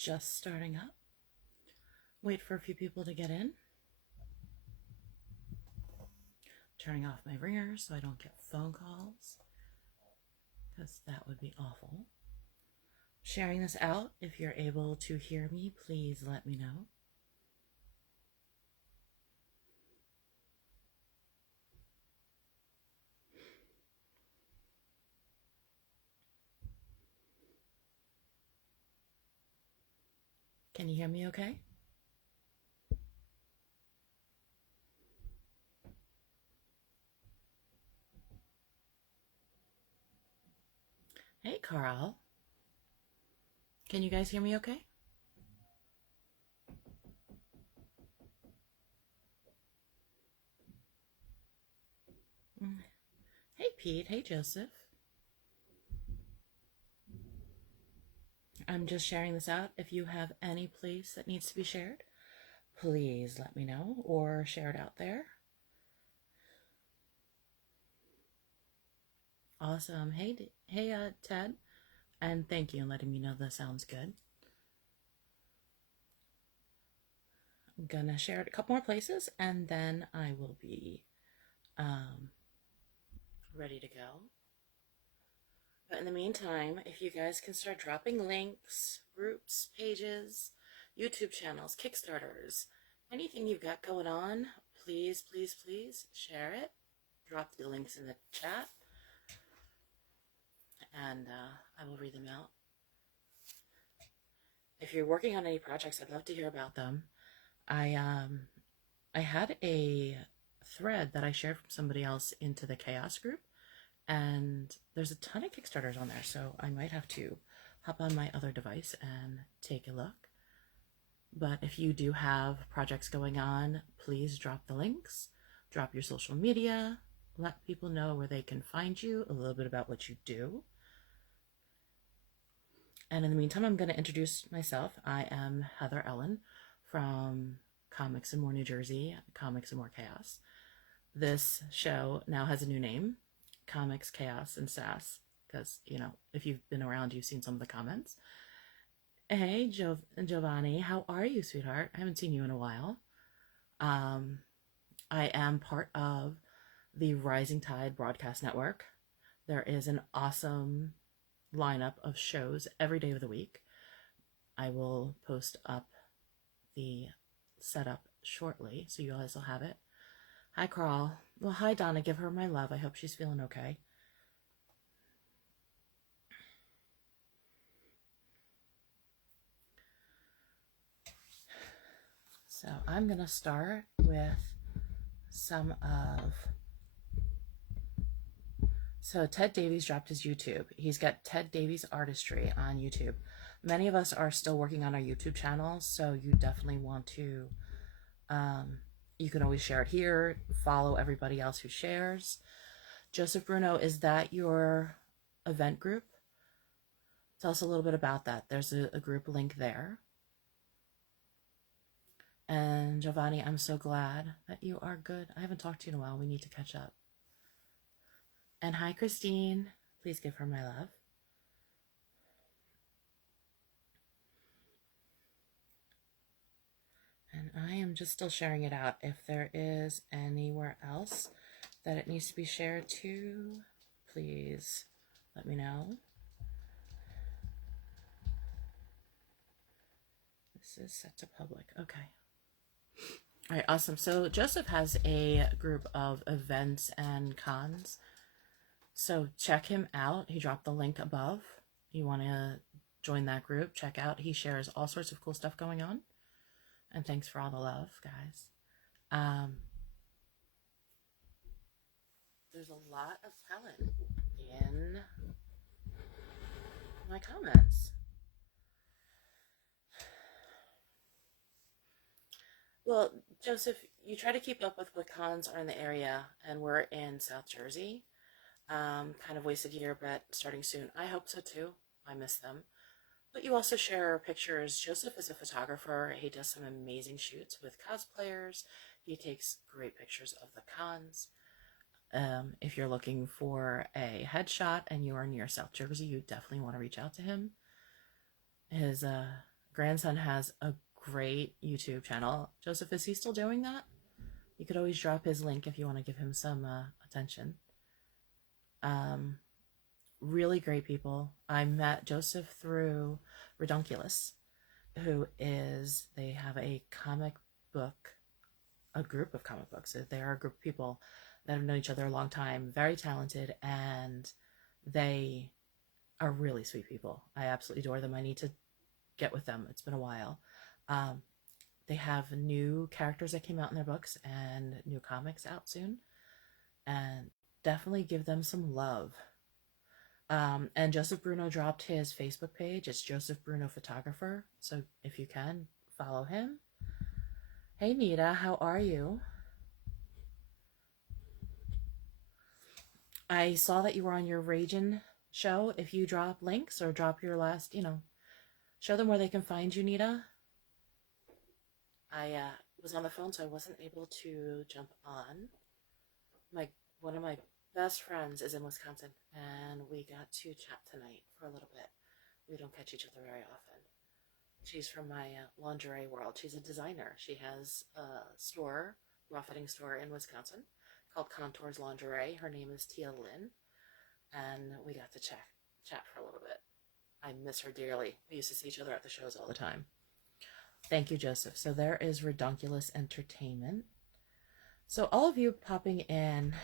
just starting up. Wait for a few people to get in. Turning off my ringer so I don't get phone calls, because that would be awful. Sharing this out. If you're able to hear me, please let me know. Can you hear me okay? Hey, Carl. Can you guys hear me okay? Hey, Pete. Hey, Joseph. I'm just sharing this out. If you have any place that needs to be shared, please let me know or share it out there. Awesome. Hey, Ted. And thank you for letting me know that sounds good. I'm gonna share it a couple more places and then I will be ready to go. But in the meantime, if you guys can start dropping links, groups, pages, YouTube channels, Kickstarters, anything you've got going on, please, please, please share it. Drop the links in the chat and I will read them out. If you're working on any projects, I'd love to hear about them. I had a thread that I shared from somebody else into the Chaos group, and there's a ton of Kickstarters on there, so I might have to hop on my other device and take a look. But if you do have projects going on, please drop the links, drop your social media, let people know where they can find you, a little bit about what you do. And in the meantime, I'm going to introduce myself. I am Heather Ellen from Comics and More New Jersey, Comics and More Chaos. This show now has a new name, Comics, Chaos, and Sass, because, you know, if you've been around, you've seen some of the comments. Hey, Giovanni, how are you, sweetheart? I haven't seen you in a while. I am part of the Rising Tide Broadcast Network. There is an awesome lineup of shows every day of the week. I will post up the setup shortly, so you guys will have it. Hi, Carl. Well, hi, Donna. Give her my love. I hope she's feeling okay. So I'm going to start with some of... So Ted Davies dropped his YouTube. He's got Ted Davies Artistry on YouTube. Many of us are still working on our YouTube channels, so you definitely want to, you can always share it here, follow everybody else who shares. Joseph Bruno, is that your event group? Tell us a little bit about that. There's a group link there. And Giovanni, I'm so glad that you are good. I haven't talked to you in a while. We need to catch up. And hi, Christine. Please give her my love. And I am just still sharing it out. If there is anywhere else that it needs to be shared to, please let me know. This is set to public. Okay. All right, awesome. So Joseph has a group of events and cons. So check him out. He dropped the link above. You want to join that group, check out. He shares all sorts of cool stuff going on. And thanks for all the love, guys. There's a lot of talent in my comments. Well, Joseph, you try to keep up with what cons are in the area, and we're in South Jersey. Kind of wasted year, but starting soon. I hope so too. I miss them. But you also share pictures. Joseph is a photographer. He does some amazing shoots with cosplayers. He takes great pictures of the cons. If you're looking for a headshot and you are near South Jersey, you definitely want to reach out to him. His grandson has a great YouTube channel. Joseph, is he still doing that? You could always drop his link if you want to give him some attention. Really great people. I met Joseph through Redunculus, they have a comic book, a group of comic books. They are a group of people that have known each other a long time, very talented, and they are really sweet people. I absolutely adore them. I need to get with them. It's been a while. They have new characters that came out in their books and new comics out soon, and definitely give them some love. And Joseph Bruno dropped his Facebook page. It's Joseph Bruno Photographer. So if you can, follow him. Hey, Nita, how are you? I saw that you were on your Ragin show. If you drop links or drop your last, show them where they can find you, Nita. I was on the phone, so I wasn't able to jump on. One of my best friends is in Wisconsin, and we got to chat tonight for a little bit. We don't catch each other very often. She's from my lingerie world. She's a designer. She has a store, raw fitting store in Wisconsin called Contours Lingerie. Her name is Tia Lynn, and we got to chat for a little bit. I miss her dearly. We used to see each other at the shows all the time. Thank you, Joseph. So there is Redunculus Entertainment. So all of you popping in,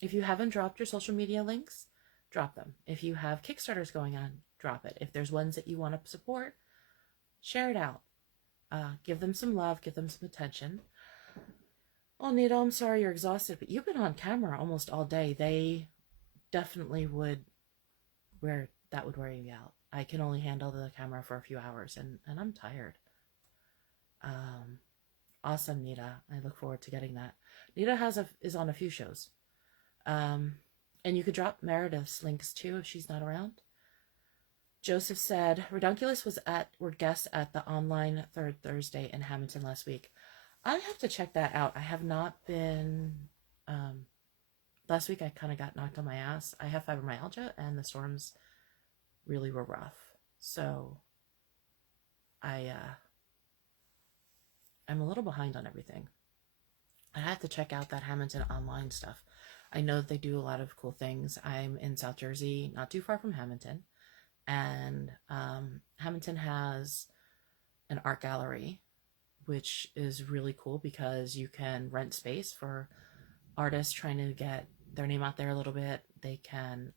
if you haven't dropped your social media links, drop them. If you have Kickstarters going on, drop it. If there's ones that you want to support, share it out. Give them some love, give them some attention. Oh, Nita, I'm sorry you're exhausted, but you've been on camera almost all day. They definitely would wear you out. I can only handle the camera for a few hours, and I'm tired. Awesome, Nita. I look forward to getting that. Nita is on a few shows. And you could drop Meredith's links too if she's not around. Joseph said, Redunculus were guests at the online Third Thursday in Hamilton last week. I have to check that out. I have not been... last week I kind of got knocked on my ass. I have fibromyalgia, and the storms really were rough. So I'm a little behind on everything. I have to check out that Hamilton online stuff. I know that they do a lot of cool things. I'm in South Jersey, not too far from Hamilton. And Hamilton has an art gallery, which is really cool because you can rent space for artists trying to get their name out there a little bit. They can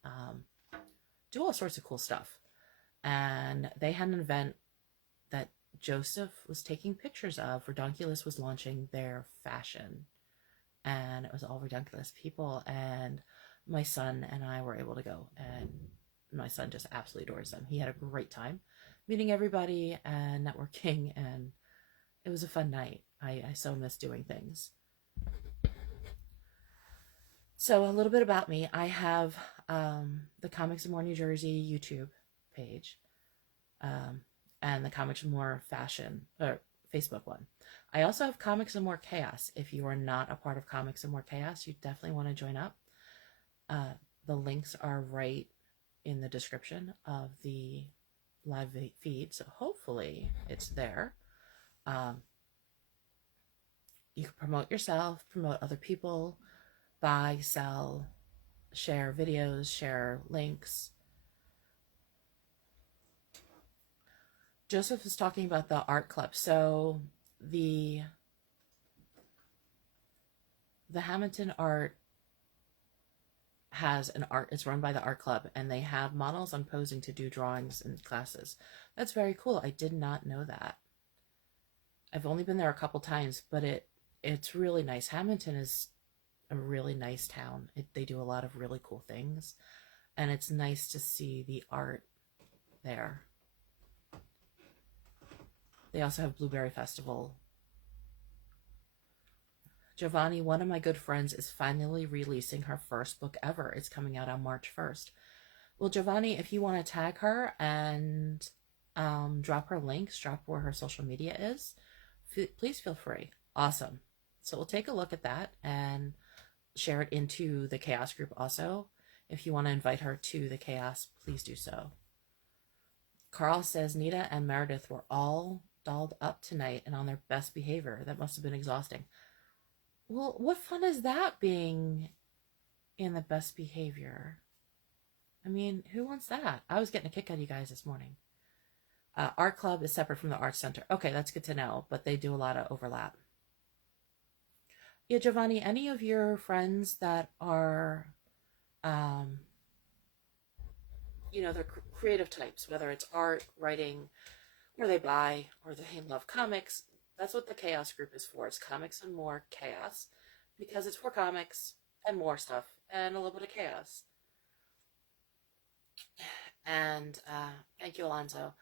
do all sorts of cool stuff. And they had an event that Joseph was taking pictures of. Redunculus was launching their fashion, and it was all Redunculus people, and my son and I were able to go, and my son just absolutely adores them. He had a great time meeting everybody and networking, and it was a fun night. I so miss doing things. So a little bit about me. I have the Comics and More New Jersey YouTube page, and the Comics and More Fashion Facebook one. I also have Comics and More Chaos. If you are not a part of Comics and More Chaos, you definitely want to join up. The links are right in the description of the live feed, so hopefully it's there. You can promote yourself, promote other people, buy, sell, share videos, share links. Joseph is talking about the art club. So the Hamilton Art has an art, it's run by the art club, and they have models on posing to do drawings and classes. That's very cool. I did not know that. I've only been there a couple times, but it's really nice. Hamilton is a really nice town. They do a lot of really cool things, and it's nice to see the art there. They also have Blueberry Festival. Giovanni, one of my good friends, is finally releasing her first book ever. It's coming out on March 1st. Well, Giovanni, if you want to tag her and drop her links, drop where her social media is, please feel free. Awesome. So we'll take a look at that and share it into the Chaos group also. If you want to invite her to the Chaos, please do so. Carl says Nita and Meredith were all dolled up tonight and on their best behavior. That must have been exhausting. Well, what fun is that, being in the best behavior? I mean, who wants that? I was getting a kick out of you guys this morning. Art club is separate from the art center. Okay, that's good to know, but they do a lot of overlap. Yeah, Giovanni, any of your friends that are, they're creative types, whether it's art, writing, or they buy, or they love comics, that's what the Chaos group is for. It's Comics and More Chaos, because it's for comics and more stuff and a little bit of chaos. And thank you, Alonzo.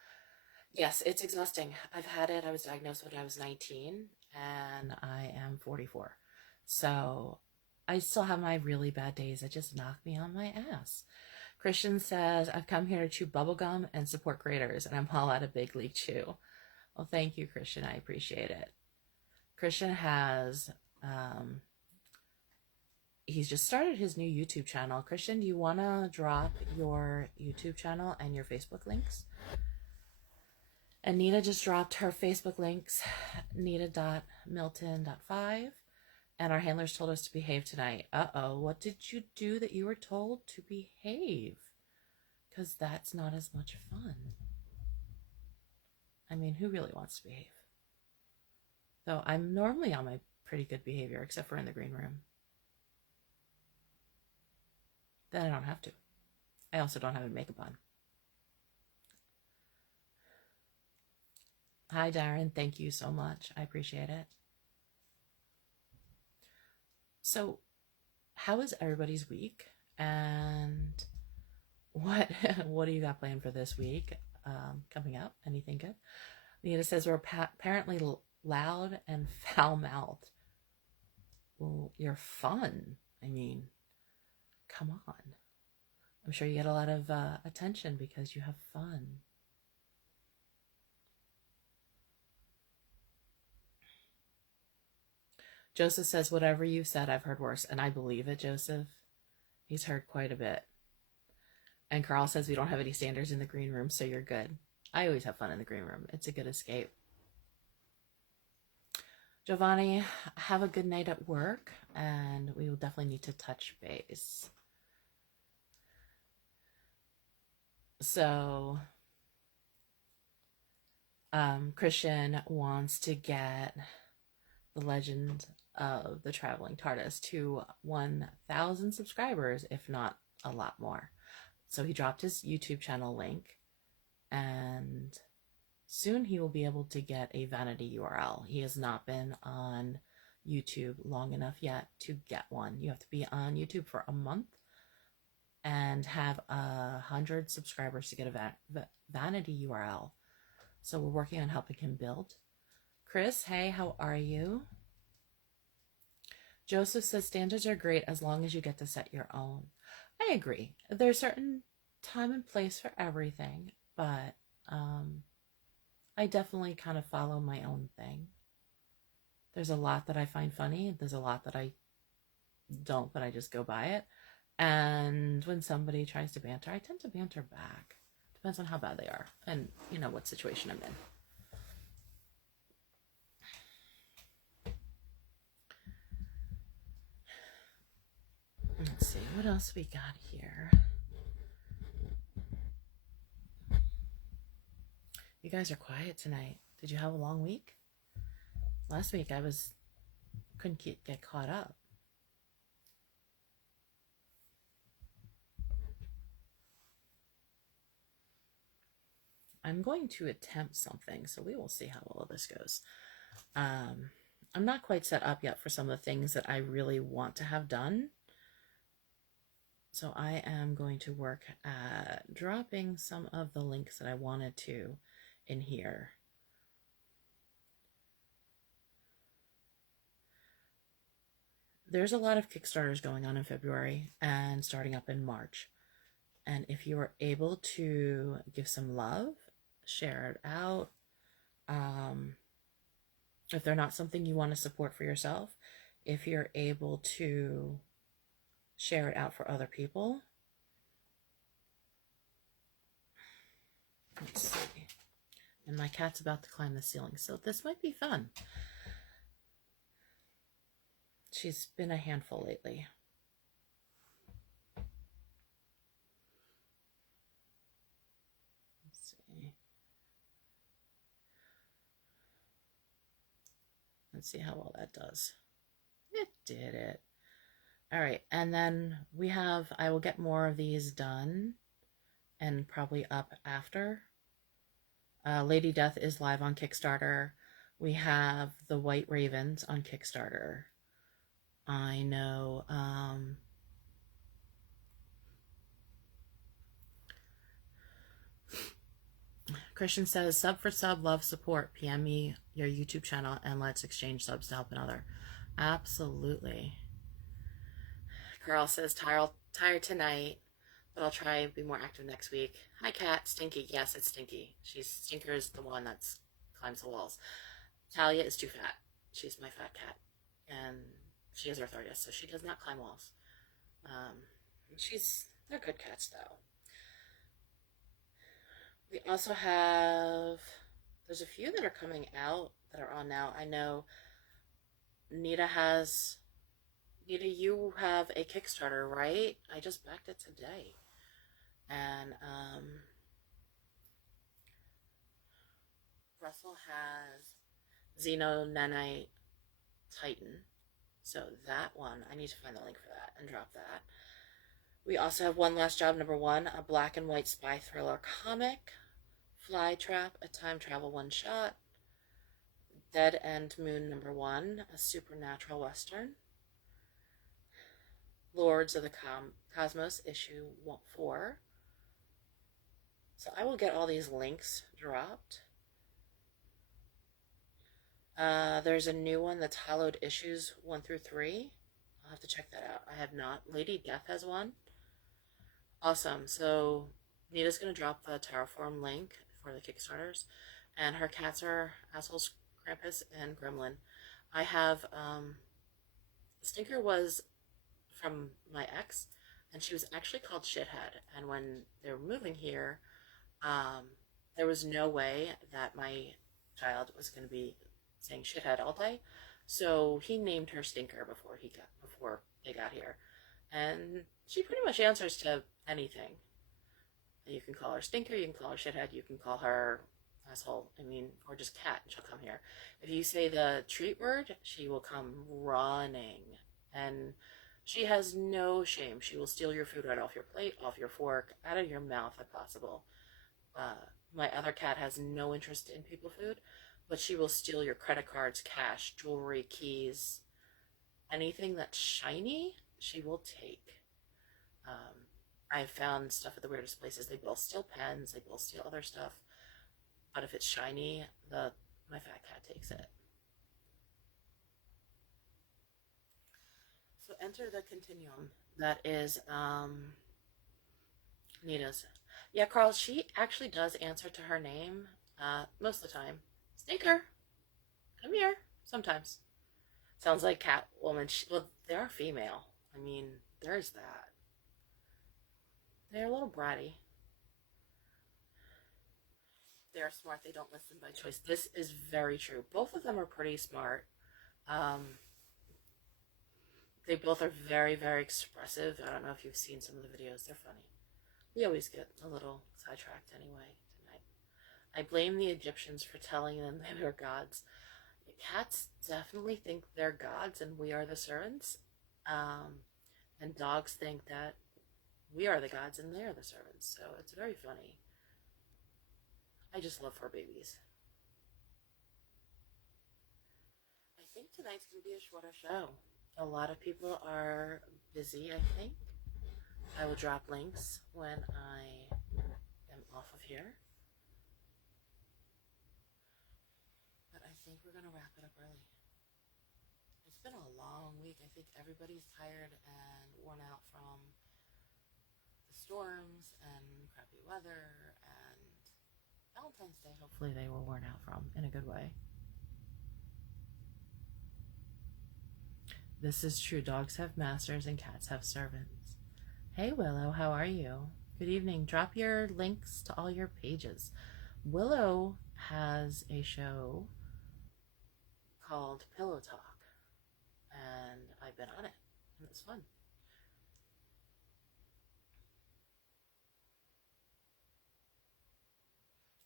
Yes, it's exhausting. I've had it. I was diagnosed when I was 19, and I am 44. So I still have my really bad days that just knock me on my ass. Christian says, I've come here to chew bubblegum and support creators, and I'm all out of Big League Chew. Well, thank you, Christian. I appreciate it. Christian has, he's just started his new YouTube channel. Christian, do you want to drop your YouTube channel and your Facebook links? And Nita just dropped her Facebook links, nita.milton.5. And our handlers told us to behave tonight. Uh-oh, what did you do that you were told to behave? Because that's not as much fun. I mean, who really wants to behave? Though I'm normally on my pretty good behavior, except for in the green room. Then I don't have to. I also don't have any makeup on. Hi, Darren. Thank you so much. I appreciate it. So, how is everybody's week? And what do you got planned for this week coming up? Anything good? Nita says we're apparently loud and foul-mouthed. Well, you're fun. I mean, come on. I'm sure you get a lot of attention because you have fun. Joseph says, whatever you've said, I've heard worse. And I believe it, Joseph. He's heard quite a bit. And Carl says, we don't have any standards in the green room, so you're good. I always have fun in the green room. It's a good escape. Giovanni, have a good night at work, and we will definitely need to touch base. So, Christian wants to get the Legend of the Traveling TARDIS to 1,000 subscribers, if not a lot more. So he dropped his YouTube channel link, and soon he will be able to get a vanity URL. He has not been on YouTube long enough yet to get one. You have to be on YouTube for a month and have 100 subscribers to get a vanity URL. So we're working on helping him build. Chris, hey, how are you? Joseph says standards are great as long as you get to set your own. I agree. There's certain time and place for everything, but I definitely kind of follow my own thing. There's a lot that I find funny. There's a lot that I don't, but I just go by it. And when somebody tries to banter, I tend to banter back. Depends on how bad they are and, what situation I'm in. Let's see, what else we got here? You guys are quiet tonight. Did you have a long week? Last week I couldn't get caught up. I'm going to attempt something, so we will see how all of this goes. I'm not quite set up yet for some of the things that I really want to have done. So I am going to work at dropping some of the links that I wanted to in here. There's a lot of Kickstarters going on in February and starting up in March. And if you are able to give some love, share it out. If they're not something you want to support for yourself, if you're able to share it out for other people, Let's see. And my cat's about to climb the ceiling, so this might be fun. She's been a handful lately. Let's see. Let's see how well that does. It did it. All right, and then I will get more of these done and probably up after. Lady Death is live on Kickstarter. We have the White Ravens on Kickstarter. I know Christian says, sub for sub, love, support. PM me your YouTube channel and let's exchange subs to help another. Absolutely. Carl says, tired tonight, but I'll try and be more active next week. Hi, Cat. Stinky. Yes, it's Stinky. Stinker is the one that climbs the walls. Talia is too fat. She's my fat cat. And she has arthritis, so she does not climb walls. They're good cats, though. We also there's a few that are coming out that are on now. I know Nita, you have a Kickstarter, right? I just backed it today. And Russell has Xeno Nanite Titan. So that one, I need to find the link for that and drop that. We also have One Last Job #1, a black and white spy thriller comic. Fly Trap, a time travel one-shot. Dead End Moon #1, a supernatural western. Lords of the Cosmos issue 4. So I will get all these links dropped. There's a new one that's Hallowed issues 1 through 3. I'll have to check that out. I have not. Lady Death has one. Awesome. So Nita's going to drop the Terraform link for the Kickstarters. And her cats are Assholes, Krampus, and Gremlin. I have, Stinker was from my ex, and she was actually called Shithead. And when they were moving here, there was no way that my child was going to be saying shithead all day, so he named her Stinker before they got here, and she pretty much answers to anything. You can call her Stinker, you can call her shithead, you can call her asshole, or just cat, and she'll come here. If you say the treat word, she will come running, and she has no shame. She will steal your food right off your plate, off your fork, out of your mouth if possible. My other cat has no interest in people food, but she will steal your credit cards, cash, jewelry, keys, anything that's shiny, she will take. I've found stuff at the weirdest places. They both steal pens, they both steal other stuff, but if it's shiny, my fat cat takes it. So enter the continuum. That is Nita's. Yeah, Carl, she actually does answer to her name most of the time. Stinker, come here. Sometimes. Sounds like Catwoman. Well, they are female. There's that. They're a little bratty. They're smart. They don't listen by choice. This is very true. Both of them are pretty smart. They both are very, very expressive. I don't know if you've seen some of the videos. They're funny. We always get a little sidetracked anyway tonight. I blame the Egyptians for telling them they were gods. Cats definitely think they're gods and we are the servants. And dogs think that we are the gods and they are the servants. So it's very funny. I just love fur babies. I think tonight's going to be a shorter show. A lot of people are busy, I think. I will drop links when I am off of here. But I think we're going to wrap it up early. It's been a long week. I think everybody's tired and worn out from the storms and crappy weather and Valentine's Day. Hopefully they were worn out from in a good way. This is true. Dogs have masters and cats have servants. Hey Willow, how are you? Good evening. Drop your links to all your pages. Willow has a show called Pillow Talk, and I've been on it, and it's fun.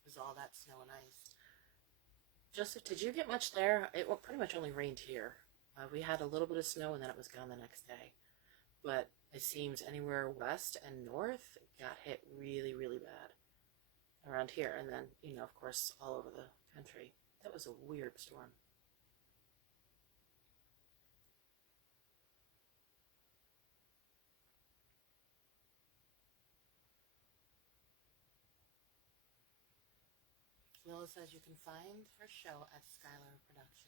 It was all that snow and ice. Joseph, did you get much there? It pretty much only rained here. We had a little bit of snow, and then it was gone the next day. But it seems anywhere west and north got hit really, really bad around here. And then, of course, all over the country. That was a weird storm. Willow says you can find her show at Skylar Productions.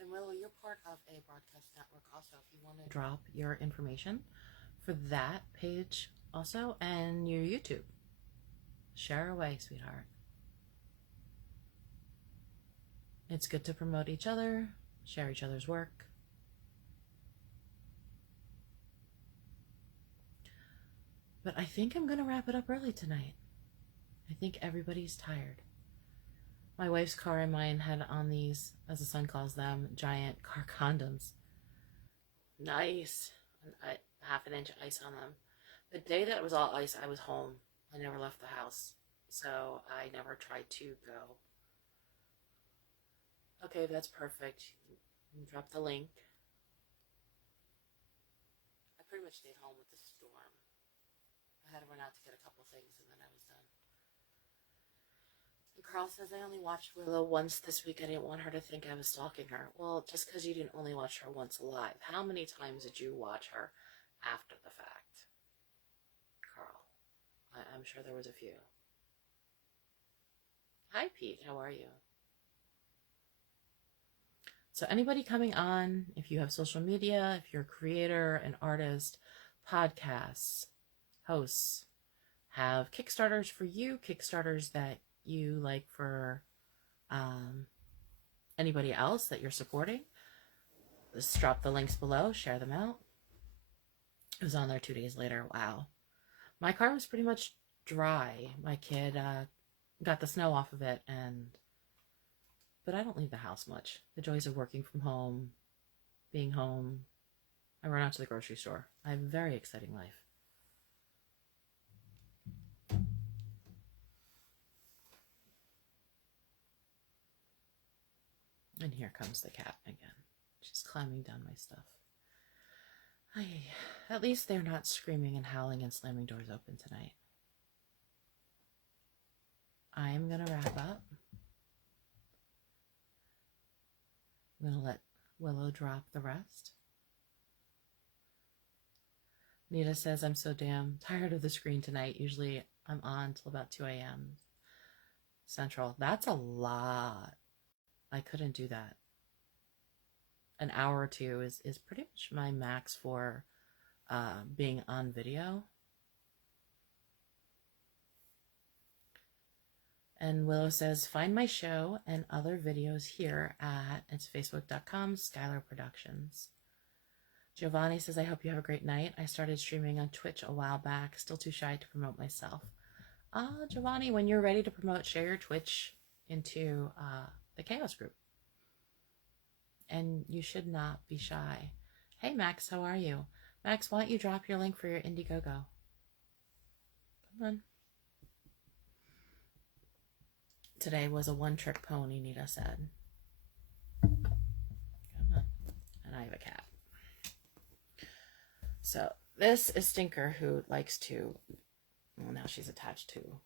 And Willow, you're part of a broadcast network also. If you want to drop your information for that page also and your YouTube, share away, sweetheart. It's good to promote each other, share each other's work. But I think I'm going to wrap it up early tonight. I think everybody's tired. My wife's car and mine had on these, as the son calls them, giant car condoms. Nice. Half an inch of ice on them. The day that it was all ice, I was home. I never left the house. So I never tried to go. Okay, that's perfect. Drop the link. I pretty much stayed home with the storm. I had to run out to get a couple things and then I was done. And Carl says, I only watched Willow once this week. I didn't want her to think I was stalking her. Well, just because you didn't only watch her once live, how many times did you watch her after the fact? Carl, I'm sure there was a few. Hi, Pete. How are you? So anybody coming on, if you have social media, if you're a creator, an artist, podcasts, hosts, have Kickstarters for you, Kickstarters that you like for anybody else that you're supporting, just drop the links below, share them out. It was on there 2 days later. Wow. My car was pretty much dry. My kid got the snow off of it, but I don't leave the house much. The joys of working from home, being home. I run out to the grocery store. I have a very exciting life. And here comes the cat again. She's climbing down my stuff. At least they're not screaming and howling and slamming doors open tonight. I am going to wrap up. I'm going to let Willow drop the rest. Nita says, I'm so damn tired of the screen tonight. Usually I'm on till about 2 a.m. Central. That's a lot. I couldn't do that. An hour or two is pretty much my max for being on video. And Willow says, find my show and other videos here at, it's facebook.com, Skylar Productions. Giovanni says, I hope you have a great night. I started streaming on Twitch a while back, still too shy to promote myself. Giovanni, when you're ready to promote, share your Twitch into the Chaos group. And you should not be shy. Hey, Max, how are you? Max, why don't you drop your link for your Indiegogo? Come on. Today was a one-trick pony, Nita said. Come on. And I have a cat. So this is Stinker, who likes to, well, now she's attached to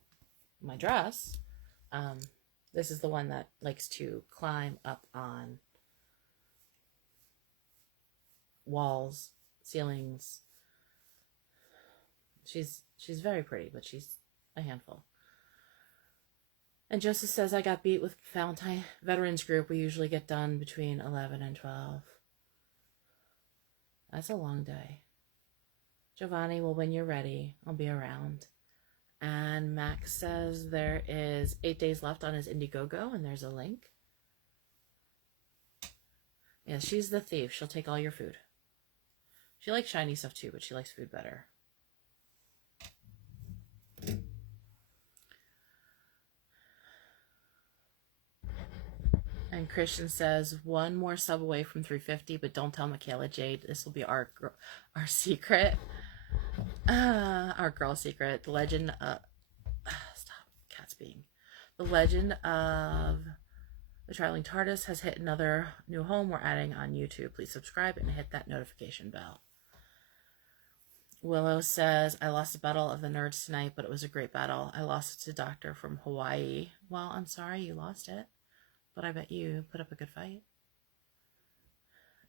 my dress. This is the one that likes to climb up on walls, ceilings. She's very pretty, but she's a handful. And Joseph says, I got beat with Valentine Veterans Group. We usually get done between 11 and 12. That's a long day. Giovanni, well, when you're ready, I'll be around. And Max says there is 8 days left on his Indiegogo, and there's a link. Yeah, she's the thief. She'll take all your food. She likes shiny stuff too, but she likes food better. And Christian says, one more sub away from 350, but don't tell Michaela Jade. This will be our secret. Our girl secret. The legend of... Stop. Cat's being. The legend of the Traveling TARDIS has hit another new home. We're adding on YouTube. Please subscribe and hit that notification bell. Willow says, I lost a battle of the nerds tonight, but it was a great battle. I lost it to Doctor from Hawaii. Well, I'm sorry you lost it, but I bet you put up a good fight.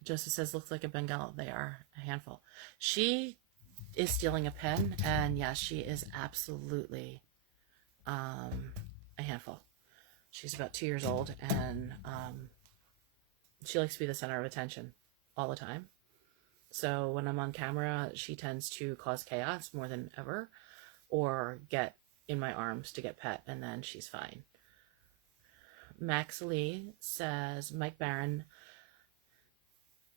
Joseph says, looks like a Bengal. They are a handful. She is stealing a pen, and yes, she is absolutely a handful. She's about 2 years old, and she likes to be the center of attention all the time. So when I'm on camera, she tends to cause chaos more than ever, or get in my arms to get pet, and then she's fine. Max Lee says, Mike Barron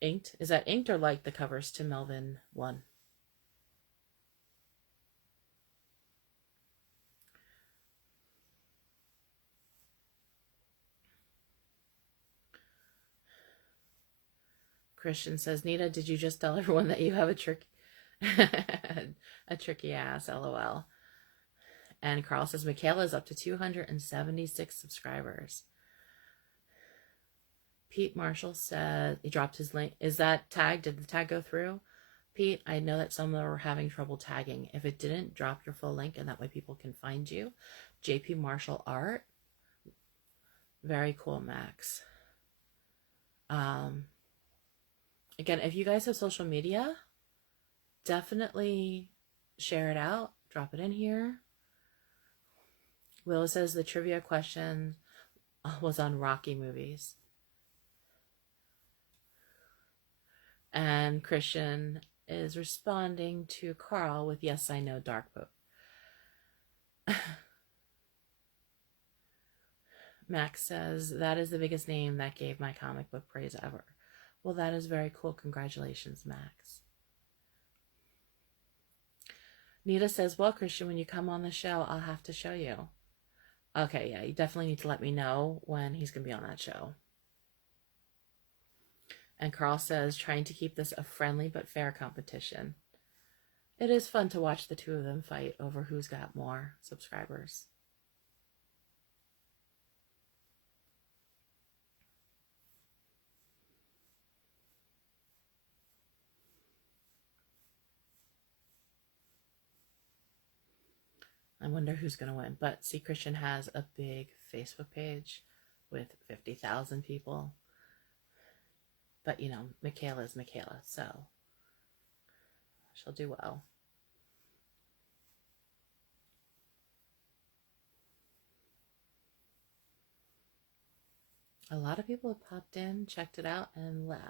inked. Is that inked or like the covers to Melvin 1? Christian says, Nita, did you just tell everyone that you have a tricky ass, lol. And Carl says, Michaela is up to 276 subscribers. Pete Marshall said, he dropped his link. Is that tagged? Did the tag go through? Pete, I know that some of them were having trouble tagging. If it didn't, drop your full link, and that way people can find you. JP Marshall Art. Very cool, Max. Again, if you guys have social media, definitely share it out. Drop it in here. Willow says the trivia question was on Rocky movies. And Christian is responding to Carl with, yes, I know, Dark Pope. Max says, that is the biggest name that gave my comic book praise ever. Well, that is very cool. Congratulations, Max. Nita says, well, Christian, when you come on the show, I'll have to show you. Okay, yeah, you definitely need to let me know when he's going to be on that show. And Carl says, trying to keep this a friendly but fair competition. It is fun to watch the two of them fight over who's got more subscribers. I wonder who's going to win. But see, Christian has a big Facebook page with 50,000 people. But, you know, Michaela's Michaela, so she'll do well. A lot of people have popped in, checked it out, and left.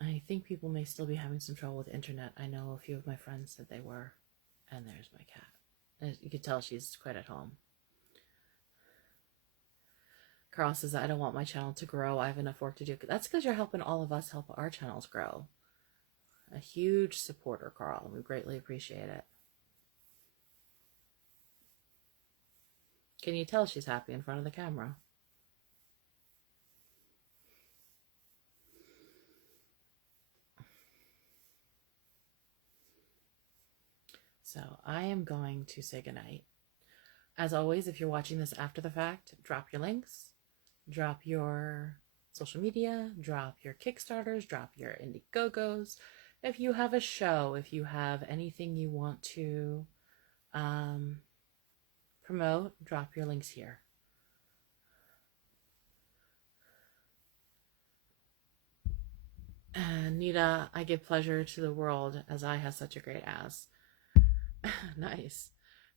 I think people may still be having some trouble with internet. I know a few of my friends said they were. And there's my cat. As you can tell, she's quite at home. Carl says, I don't want my channel to grow. I have enough work to do. That's because you're helping all of us help our channels grow. A huge supporter, Carl. We greatly appreciate it. Can you tell she's happy in front of the camera? So I am going to say goodnight. As always, if you're watching this after the fact, drop your links, drop your social media, drop your Kickstarters, drop your Indiegogos. If you have a show, if you have anything you want to promote, drop your links here. Nita, I give pleasure to the world as I have such a great ass. Nice.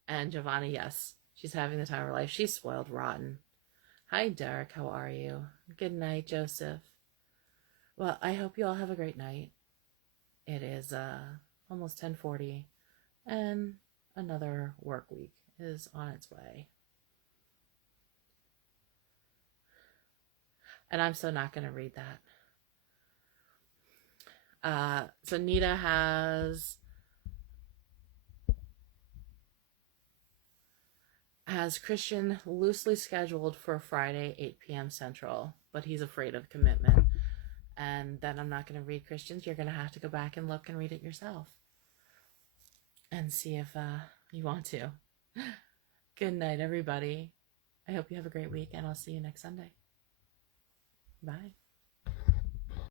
And Giovanni, yes, she's having the time of her life. She's spoiled rotten. Hi, Derek. How are you? Good night, Joseph. Well, I hope you all have a great night. It is almost 10:40, and another work week is on its way. And I'm still not going to read that. So Nita has Christian loosely scheduled for Friday, 8 p.m. Central, but he's afraid of commitment. And then I'm not going to read Christian's. You're going to have to go back and look and read it yourself and see if you want to. Good night, everybody. I hope you have a great week, and I'll see you next Sunday. Bye.